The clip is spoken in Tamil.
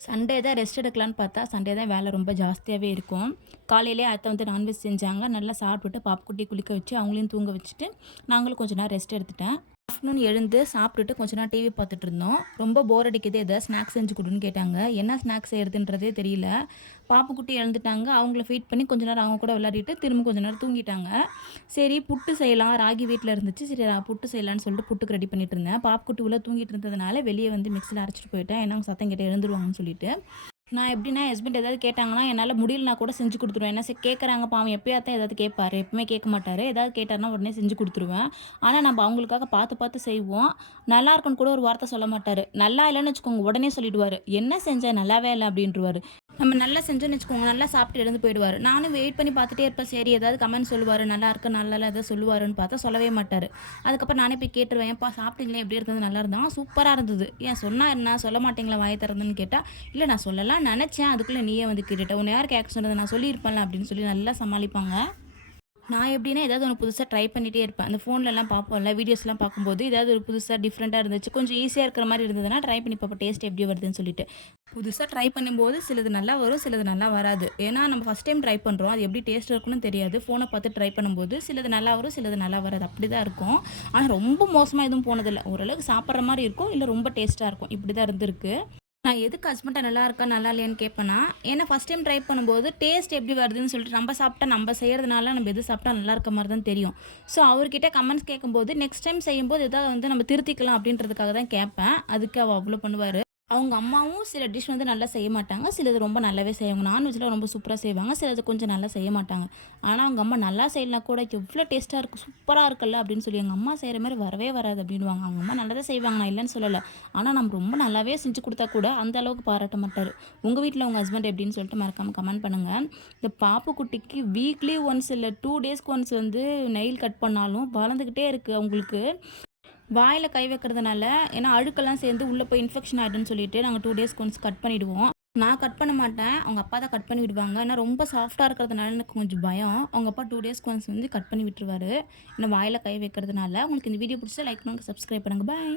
சண்டே தான் ரெஸ்ட் எடுக்கலான்னு பார்த்தா, சண்டே தான் வேலை ரொம்ப ஜாஸ்தியாவே இருக்கும். காலையிலேயே அத்தை வந்து நான்வெஜ் செஞ்சாங்க. நல்லா சாப்பிட்டுட்டு பாப்புக்குட்டிய குளிக்க வச்சு, அவங்களையும் தூங்க வச்சுட்டு, நாங்களும் கொஞ்ச நேரம் ரெஸ்ட் எடுத்துட்டேன். ஆஃப்டர்நூன் எழுந்து சாப்பிட்டுட்டு கொஞ்ச நேரம் டிவி பார்த்துட்டு இருந்தோம். ரொம்ப போர் அடிக்குது, ஏதாவது ஸ்நாக்ஸ் செஞ்சு குடுன்னு கேட்டாங்க. என்ன ஸ்நாக்ஸ் செய்றதுன்றதே தெரியல. பாப்புக்குட்டி எழுந்துட்டாங்க. அவங்கள ஃபீட் பண்ணி கொஞ்ச நேரம் அவங்க கூட விளையாடிட்டு, திரும்ப கொஞ்ச நேரம் தூங்கிட்டாங்க. சரி புட்டு செய்யலாம். ராகி வீட்ல இருந்துச்சு. சரி புட்டு செய்யலான்னு சொல்லிட்டு புட்டுக்கு ரெடி பண்ணிட்டு இருந்தேன். பாப்புக்குட்டி உள்ள தூங்கிட்டு இருந்ததுனால, வெளிய வந்து மிக்ஸில அரைச்சுட்டு போயிட்டேன். ஏன்னா அவங்க சத்தம் கேட்டா எழுந்துருவாங்கன்னு சொல்லிட்டு. நான் எப்படின்னா, ஹஸ்பண்ட் ஏதாவது கேட்டாங்கன்னா, என்னால முடியலனா கூட செஞ்சு குடுத்துருவேன். ஏன்னா கேட்கறாங்க பாவம் எப்பயாத்தான் ஏதாவது கேட்பாரு. எப்பவுமே கேட்க மாட்டாரு. ஏதாவது கேட்டாருன்னா உடனே செஞ்சு குடுத்துருவேன். ஆனா, நம்ம அவங்களுக்காக பார்த்து பார்த்து செய்வோம். நல்லா இருக்குன்னு கூட ஒரு வார்த்தை சொல்ல மாட்டாரு. நல்லா இல்லன்னு வச்சுக்கோங்க, உடனே சொல்லிடுவாரு. "என்ன செஞ்ச? நல்லாவே இல்ல" அப்படின்ருவாரு. நம்ம நல்லா செஞ்சோன்னு வச்சுக்கோங்க, நல்லா சாப்பிட்டு எழுந்து போயிடுவாரு. நானும் வெயிட் பண்ணி பார்த்துட்டே இருப்பேன். சரி ஏதாவது கமெண்ட் சொல்லுவாரு. நல்லா இருக்கு, நல்லா இல்ல ஏதாவது சொல்லுவாருன்னு பார்த்தா சொல்லவே மாட்டாரு. அதுக்கப்புறம் நானே போய் கேட்டுருவேன். "ஏன்பா சாப்பிட்டீங்களா? எப்படி இருந்தது? நல்லா இருந்தா?" "சூப்பரா இருந்தது." "ஏன் சொன்னா என்ன? சொல்ல மாட்டீங்களா வாய திறந்துன்னு?" கேட்டா, "இல்ல நான் சொல்லலாம்னு நெனச்சேன். அதுக்குள்ள நீயே வந்து கேட்டுட்ட. உன்ன யார் கேட்க சொன்னது? நான் சொல்லியிருப்பேன்ல." அப்படின்னு சொல்லி நல்லா சமாளிப்பாங்க. நான் எப்படின்னா, ஏதாவது ஒண்ணு புதுசா ட்ரை பண்ணிட்டே இருப்பேன். அந்த ஃபோன்லலாம் பார்ப்போம்ல, வீடியோஸ்லாம் பார்க்கும்போது, ஏதாவது ஒரு புதுசா டிஃப்ரெண்ட்டா இருந்துச்சு, கொஞ்சம் ஈஸியா இருக்கிற மாரி இருந்ததுன்னா, ட்ரை பண்ணி பார்ப்பேன். டேஸ்ட் எப்படி வருதுன்னு சொல்லிட்டு. புதுசா ட்ரை பண்ணும்போது சிலது நல்லா வரும், சிலது நல்லா வராது. ஏன்னா, நம்ம ஃபர்ஸ்ட் டைம் ட்ரை பண்றோம். அது எப்படி டேஸ்ட் இருக்குன்னு தெரியாது. ஃபோன பார்த்து ட்ரை பண்ணும்போது, சிலது நல்லா வரும், சிலது நல்லா வராது. அப்படிதான் இருக்கும். ஆனா, ரொம்ப மோசமா எதுவும் போனதில்ல. ஓரளவுக்கு சாப்பிடுற மாரி இருக்கும், இல்ல ரொம்ப டேஸ்ட்டா இருக்கும். இப்படி தான் இருந்திருக்கு. நான் எதுக்கு ஹஸ்பண்ட்ட நல்லா இருக்கா, நல்லா இல்லையான்னு கேட்பேன்னா, ஏன்னா ஃபர்ஸ்ட் டைம் ட்ரை பண்ணும்போது டேஸ்ட் எப்படி வருதுன்னு சொல்லிட்டு நம்ம சாப்பிட்டா நம்ம செய்றதுனால நம்ம எது சாப்பிட்டா நல்லா இருக்க மாரி தான் தெரியும். ஸோ அவர்கிட்ட கமெண்ட்ஸ் கேட்கும்போது, நெக்ஸ்ட் டைம் செய்யும்போது ஏதாவது வந்து நம்ம திருத்திக்கலாம் அப்படின்றதுக்காக தான் கேட்பேன். அதுக்கு அவ்வளோ பண்ணுவாரு. அவங்க அம்மாவும் சில டிஷ் வந்து நல்லா செய்ய மாட்டாங்க. சிலது ரொம்ப நல்லாவே செய்வாங்க. நான்வெஜ்ல ரொம்ப சூப்பரா செய்வாங்க. சிலது கொஞ்சம் நல்லா செய்ய மாட்டாங்க. ஆனா, அவங்க அம்மா நல்லா செய்யலனா கூட "எவ்ளோ டேஸ்ட்டா இருக்கு! சூப்பரா இருக்குல்ல" அப்படின்னு சொல்லி எங்க அம்மா செய்ற மாரி வரவே வராது அப்படின்னுவாங்க. அவங்க அம்மா நல்லா தான் செய்வாங்க. நான் இல்லன்னு சொல்லல. ஆனா, நம்ம ரொம்ப நல்லாவே செஞ்சு குடுத்தா கூட அந்த அளவுக்கு பாராட்ட மாட்டாரு. உங்க வீட்ல உங்க ஹஸ்பண்ட் எப்படின்னு சொல்லிட்டு மறக்காம கமெண்ட் பண்ணுங்க. இந்த பாப்பு குட்டிக்கு வீக்லி ஒன்ஸ் இல்ல 2 டேஸ்க்கு ஒன்ஸ் வந்து நெயில் கட் பண்ணாலும் வளர்ந்துகிட்டே இருக்கு அவங்களுக்கு. வாயில கை வைக்கிறதுனால, ஏன்னா அழுக்கெல்லாம் சேர்ந்து உள்ள போய் இன்ஃபெக்ஷன் ஆயிடும்ன்னு சொல்லிட்டு, நாங்க 2 டேஸ்க்கு ஒன்ஸ் கட் பண்ணிடுவோம். நான் கட் பண்ண மாட்டேன். அவங்க அப்பா தான் கட் பண்ணி விடுவாங்க. ஏன்னா ரொம்ப சாஃப்ட்டா இருக்கிறதுனால எனக்கு கொஞ்சம் பயம். அவங்க அப்பா 2 டேஸ்க்கு ஒன்ஸ் வந்து கட் பண்ணி விட்டுருவாரு. ஏன்னா வாயில கை வைக்கிறதுனால. உங்களுக்கு இந்த வீடியோ பிடிச்சா லைக் பண்ணுங்க, சப்ஸ்கிரைப் பண்ணுங்க. பாய்.